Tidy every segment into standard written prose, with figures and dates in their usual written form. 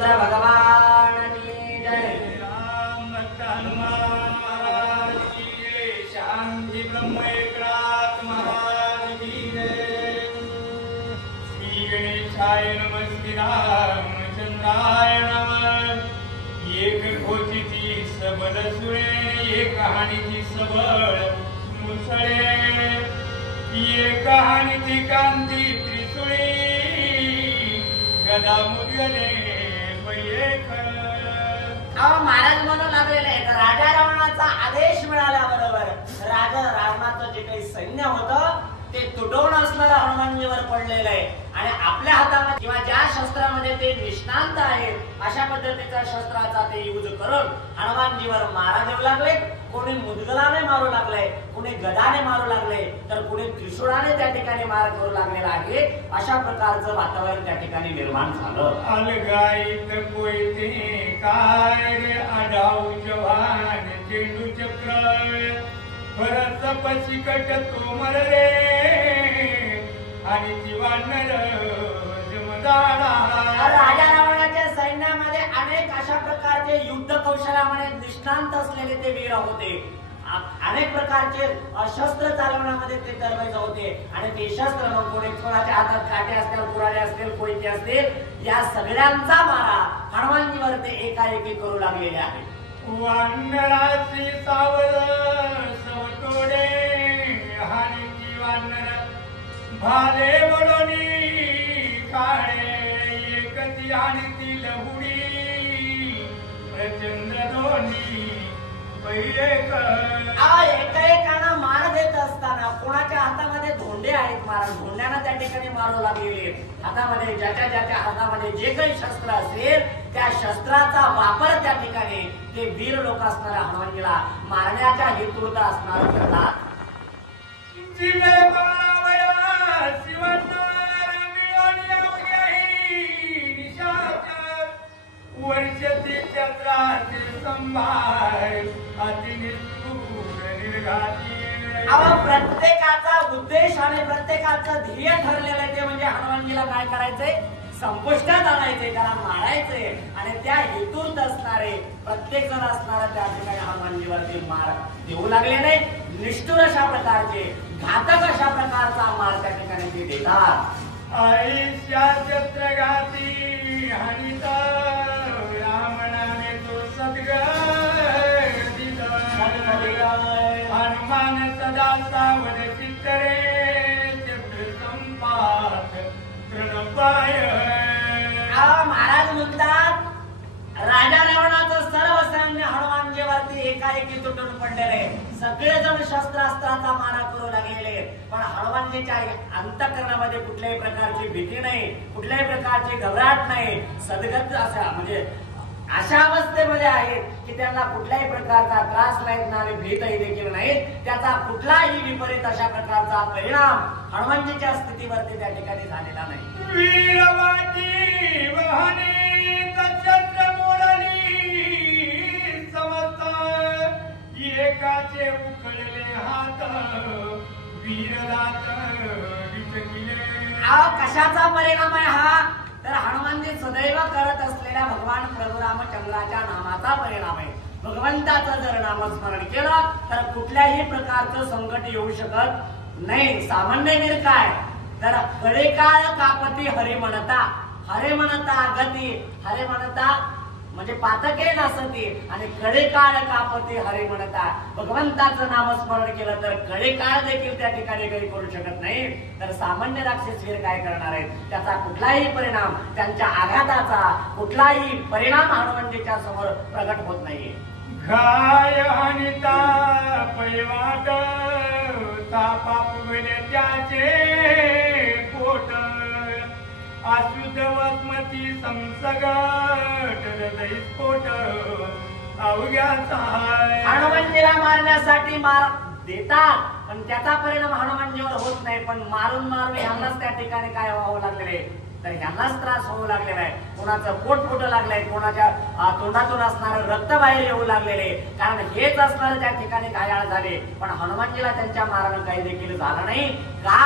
रामचंद्र भगवान की जय। राम भक्त हनुमान महाराज की जय। शांति ब्रह्म एकनाथ महाराज की जय। श्री गणेशाय नमः। श्री रामचंद्राय नमः। एक घोषीची सबल सुळे, एक कहाणीची सबळ मुसळे, एक कहाणीची कांती त्रिसुळी, गदा मुगले महाराज म्हणू लागलेले आहेत, राजा रावणाचा आदेश मिळाल्याबरोबर राजा रावणाचं जे काही सैन्य होतं ते तुटवून असणारा हनुमानजीवर पडलेलं आहे आणि आपल्या हातामध्ये किंवा ज्या शस्त्रामध्ये ते निष्णांत आहेत अशा पद्धतीच्या शस्त्राचा ते यूज करून हनुमानजीवर मारा देऊ लागले. कोणी मुदगलाने मारू लागले, कोणी गदाने मारू लागले, तर कोणी त्रिशूळाने त्या ठिकाणी मार करू लागलेला आहे. अशा प्रकारचं वातावरण त्या ठिकाणी निर्माण झालं. अलगाईत कोयते काय रे आढाऊ जवान चेंडू चक्र, भरत पशिकट तोमर रे आणि जीवानर जमदारा. राजा रावणाच्या सैन्यामध्ये अनेक अशा प्रकारचे युद्ध कौशल्यामध्ये निष्णांत असलेले ते वीर होते. अनेक प्रकारचे शस्त्र चालवण्यामध्ये ते तरबेज होते आणि ते शस्त्र कोणाच्या हातात काटे असतील, कुऱ्हाडे असतील, कोयते असतील, या सगळ्यांचा मारा हनुमानजीवर ते एकाएकी करू लागलेले आहे. वानराची सावळ सवतोडे हानीची वानर भाले वळोनी काळे, एकती आणि ती लहुडी प्रचंड दोन्ही एकाएकांना मार देत असताना कोणाच्या हातामध्ये धोंडे आहेत, महाराज धोंड्यांना त्या ठिकाणी मारू लागलेले. हातामध्ये ज्याच्या हातामध्ये जे काही शस्त्र असेल त्या शस्त्राचा वापर त्या ठिकाणी ते वीर लोक असणाऱ्या हनुमानजीला मारण्याच्या हेतूत असणार करतात. वर्षती चंद्राचे संभाळ प्रत्येकाचा उद्देश आणि प्रत्येकाचं ध्येय ठरलेलं आहे ते म्हणजे हनुमानजीला काय करायचंय, संपुष्टात आणायचे, त्याला मारायचे आणि त्या हेतूत असणारे प्रत्येक जण असणारा त्या ठिकाणी हनुमानजीवरती मार देऊ लागलेले. निष्ठुर अशा प्रकारचे, घातक अशा प्रकारचा मार त्या ठिकाणी ते देतात. आईशा छत्रघाती हनिता रामनामे तो सद्गदित, हनुमान सदा सावध चित्तरे चक्र संपात तृणपाय. महाराज म्हणतात राजा रावणाचं सर्व सैन्य हनुमानजीवरती एकाएकी तुटून पडलेले, सगळेजण शस्त्रास्त्राचा मारा करू लागलेले, पण हनुमानजीच्या अंतःकरणामध्ये कुठल्याही प्रकारची भीती नाही, कुठल्याही प्रकारची घबराट नाही. सद्गत असा म्हणजे अशा अवस्थेमध्ये आहेत की त्यांना कुठल्याही प्रकारचा त्रास नाही आणि भीतही देखील नाही. त्याचा कुठलाही विपरीत अशा प्रकारचा परिणाम हनुमानजीच्या स्थितीवरती त्या ठिकाणी झालेला नाही. वीरवाटी वाहने छत्र मोडली समस्त, एकाचे उखळले हात वीरदात विचकिले. कशाचा परिणाम आहे हा, तर हनुमानजी सदैव करत असलेल्या भगवान प्रभू रामचंद्राच्या नामाचा परिणाम आहे. भगवंताचं जर नामस्मरण केलं तर कुठल्याही प्रकारचं संकट येऊ शकत नाही. सामान्य वीर काय, तर कडे काळ कापती हरी म्हणता, हरे म्हणता गती, हरे म्हणता म्हणजे पातके नसती आणि कडे काळ कापते हरे म्हणता. भगवंताचं नामस्मरण केलं तर कडे काळ देखील त्या ठिकाणी काही करू शकत नाही. तर सामान्य राक्षस वीर काय करणार आहेत, त्याचा कुठलाही परिणाम, त्यांच्या आघाताचा कुठलाही परिणाम हनुमानजीच्या समोर प्रगट होत नाहीये. घाय हनिता पैवाट तापाप गेले त्याचे पोट, अशुद्ध वस्मती संसगट हृदयस्फोट अवघ्याचा. हनुमानजीला मारण्यासाठी मार देतात पण त्याचा परिणाम हनुमानजीवर होत नाही. पण मारून मारून ह्यांनाच त्या ठिकाणी काय व्हावं लागलेले, तर ह्यांनाच त्रास होऊ लागलेला आहे. कोणाचं पोट फुटू लागलंय, कोणाच्या तोंडातून असणारं रक्त बाहेर येऊ लागलेले, कारण हेच असणारं त्या ठिकाणी घायाळ झाले. पण हनुमानजीला त्यांच्या मारानं काही देखील झालं नाही. का,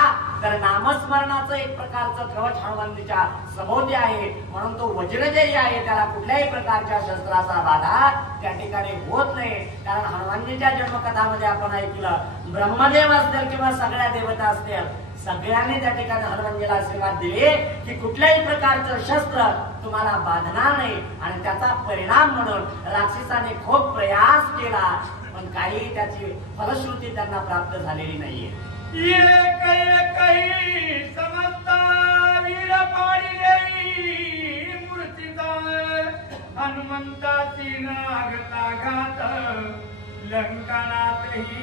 तर नामस्मरणाचं एक प्रकारचं कवच हनुमंतीच्या सभोवती आहे, म्हणून तो वज्रदेही आहे. त्याला कुठल्याही प्रकारच्या शस्त्राचा बाधा त्या ठिकाणी होत नाही. कारण हनुमानजीच्या जन्मकथामध्ये आपण ऐकलं, ब्रह्मदेव असतील किंवा सगळ्या देवता असतील, सगळ्यांनी त्या ठिकाणी हनुमानजीला आशीर्वाद दिले की कुठल्याही प्रकारचं शस्त्र तुम्हाला बाधणार नाही. आणि त्याचा परिणाम म्हणून राक्षसाने खूप प्रयास केला, पण काही त्याची फलश्रुती त्यांना प्राप्त झालेली नाहीये. समजता वीर पाडिले मूर्तीचा हनुमंताची नागता घात लंकानातही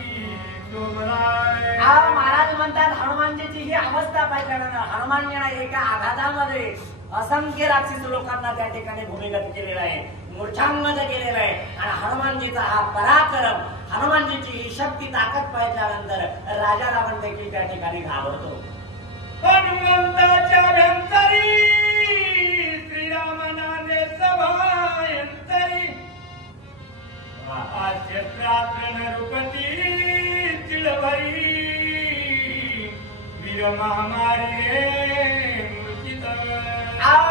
महाराज म्हणतात हनुमानजीची ही अवस्था पाहिजे. हनुमानजीने एका आघातामध्ये असंख्य राक्षस लोकांना त्या ठिकाणी भूमिगत केलेला आहे, मूर्छांगत केलेला आहे. आणि हनुमानजीचा हा पराक्रम, हनुमानजीची ही शक्ती ताकद पाहिल्यानंतर राजा रावण देखील त्या ठिकाणी घाबरतो. हनुमंताच्या भ्यंतरी श्रीरामनाने सभायंतरी नृपती चिडभरी वीर महामारी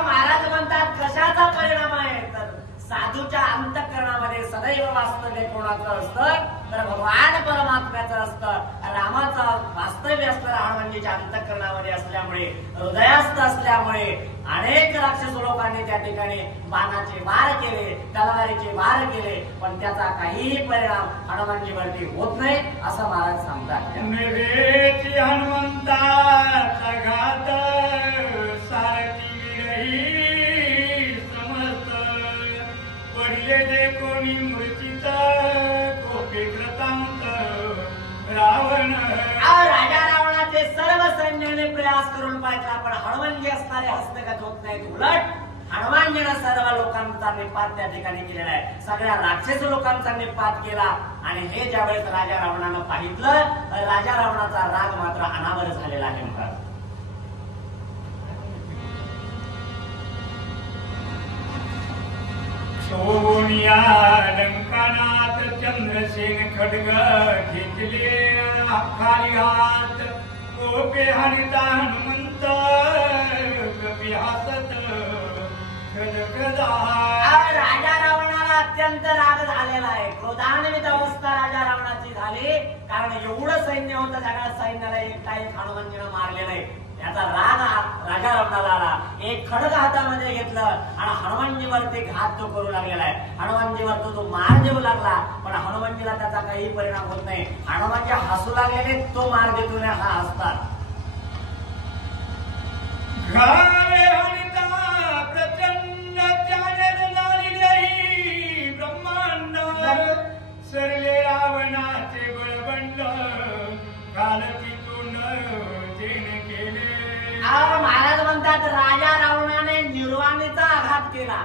महाराज म्हणतात कशाचा परिणाम आहे, तर साधूच्या अंतःकरणामध्ये सदैव वास्तव्य कोणाचं असतं, तर भगवान परमात्म्याचं असतं. रामाचं वास्तव्य असतं हनुमानजीच्या अंतःकरणामध्ये असल्यामुळे, हृदयस्थ असल्यामुळे अनेक राक्षस लोकांनी त्या ठिकाणी बाणाचे वार केले, तलवारीचे वार केले, पण त्याचा काहीही परिणाम हनुमानजीवरती होत नाही असं महाराज सांगतात. हनुमंताचा घात सारथी विरही समस्त पडले जे कोणी मूर्तीचा कोपे कृतांत रावण. राजा रावणाचे सर्व सैन्याने प्रयास करून पाहिजे, पण हनुमानजी असणारे हस्तगत होत नाहीत. उलट हनुमानजीनं सर्व लोकांचा निपात त्या ठिकाणी केलेला आहे, सगळ्या राक्षस लोकांचा निपात केला. आणि हे ज्यावेळेस राजा रावणानं पाहितलं, राजा रावणाचा राग मात्र अनावर झालेला आहे. म्हणतात सोनिया लंकानाथ चंद्रसेन खड्ग घेतले खाली हात कोपे हरिता हनुमंत कपी हासत राजा रावणाला अत्यंत राग झालेला आहे, क्रोधान्वित अवस्था राजा रावणाची झाली. कारण एवढं सैन्य होतं, सगळ्या सैन्याला एकटा एक हनुमानजीनं मारलेलं आहे. त्याचा राग राजा रावणाला आला, एक खडग हातामध्ये घेतलं आणि हनुमानजीवरती घात तो करू लागलेला आहे. हनुमानजीवर तो मार देऊ लागला, पण हनुमानजीला त्याचा काही परिणाम होत नाही. हनुमानजी हसू लागलेले, तो मार देतो हा हसतात. प्रचंड ब्रह्मांड सरले रावणाचे बळबंड कालची तोंड केले. महाराज म्हणतात राजा रावणाने निर्वाणीचा आघात केला.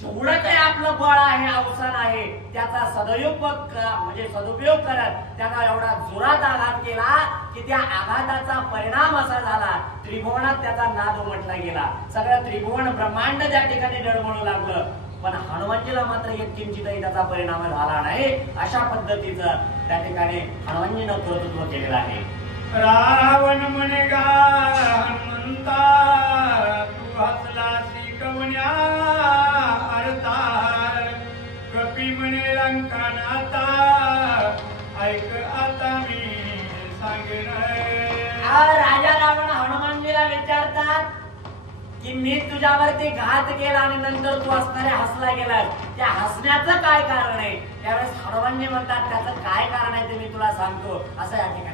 जेवढं काही आपलं बळ आहे, अवसर आहे, त्याचा सदुपयोग करत त्याला एवढा जोरात आघात केला की त्या आघाताचा परिणाम असा झाला, त्रिभुवनात त्याचा नाद उमटला गेला. सगळं त्रिभुवन ब्रह्मांड त्या ठिकाणी डळमळू लागलं, पण हनुमानजीला मात्र एक किंचितही त्याचा परिणाम झाला नाही. अशा पद्धतीचं त्या ठिकाणी हनुमानजीनं कर्तृत्व केलेलं आहे. रावण म्हणे गा हनुमंता तू हसला शिकवण्या अर्थार कपी म्हणे लंकानाथा ऐक आता मी सांगेन. राजा रावण हनुमानजीला विचारतात की मी तुझ्यावरती घात केला आणि नंतर तू असणारे हसला गेला, त्या हसण्याचं काय कारण आहे. त्यावेळेस हनुमानजी म्हणतात त्याचं काय कारण आहे ते मी तुला सांगतो असं या ठिकाणी